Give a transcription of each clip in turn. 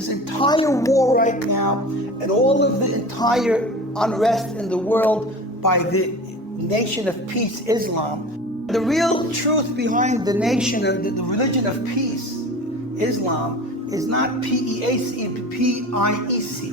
this entire war right now and all of the entire unrest in the world by the nation of peace, Islam. The real truth behind the nation of the religion of peace, Islam, is not P-E-A-C, P-I-E-C.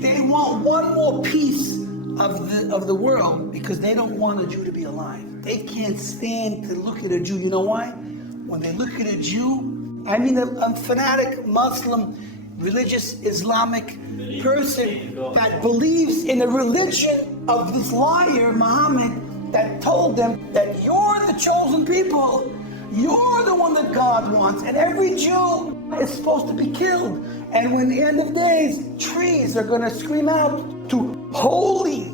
They want one more piece of the world because they don't want a Jew to be alive. They can't stand to look at a Jew. You know why? When they look at a Jew, I mean a fanatic Muslim, religious Islamic person that believes in a religion of this liar, Muhammad, that told them that you're the chosen people, you're the one that God wants, and every Jew is supposed to be killed. And when the end of days, trees are going to scream out to holy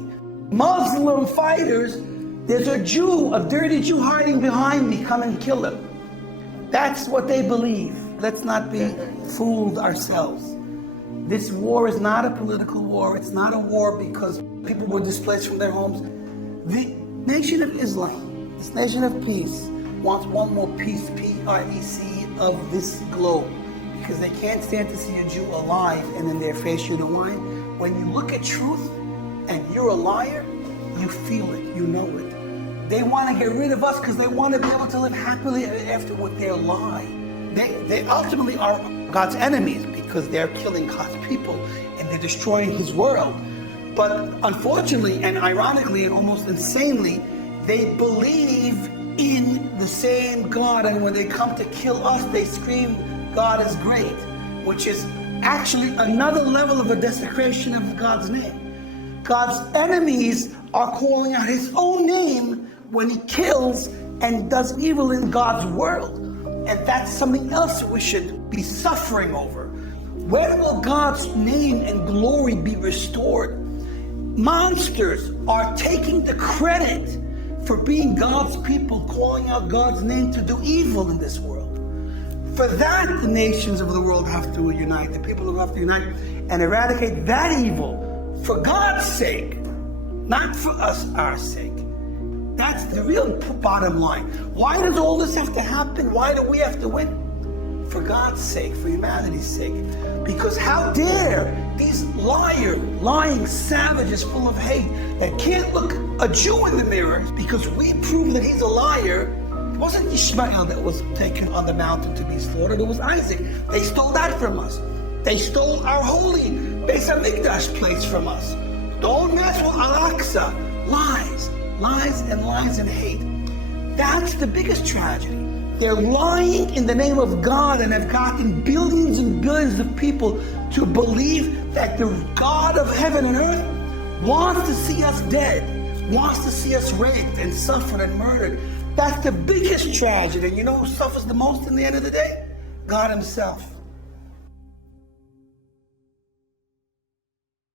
Muslim fighters, there's a Jew, a dirty Jew hiding behind me, come and kill him. That's what they believe. Let's not be fooled ourselves. This war is not a political war. It's not a war because people were displaced from their homes. The nation of Islam, this nation of peace, wants one more piece, P-I-E-C, of this globe. Because they can't stand to see a Jew alive and in their face. You know why? When you look at truth and you're a liar, you feel it, you know it. They want to get rid of us because they want to be able to live happily after with their lie. They ultimately are God's enemies because they're killing God's people and they're destroying His world. But unfortunately and ironically and almost insanely, they believe in the same God, and when they come to kill us, they scream, God is great, which is actually another level of a desecration of God's name. God's enemies are calling out His own name when He kills and does evil in God's world. And that's something else we should be suffering over. When will God's name and glory be restored? Monsters are taking the credit for being God's people, calling out God's name to do evil in this world. For that, the nations of the world have to unite. The people have to unite and eradicate that evil for God's sake, not for us, our sake. That's the real bottom line. Why does all this have to happen? Why do we have to win? For God's sake, for humanity's sake. Because how dare these lying savages full of hate that can't look a Jew in the mirror because we prove that he's a liar. It wasn't Ishmael that was taken on the mountain to be slaughtered, it was Isaac. They stole that from us. They stole our holy Beis HaMikdash place from us. Don't mess with Al-Aqsa. Lies and hate. That's the biggest tragedy. They're lying in the name of God and have gotten billions and billions of people to believe that the God of heaven and earth wants to see us dead, wants to see us raped and suffered and murdered. That's the biggest tragedy. And you know who suffers the most in the end of the day? God Himself.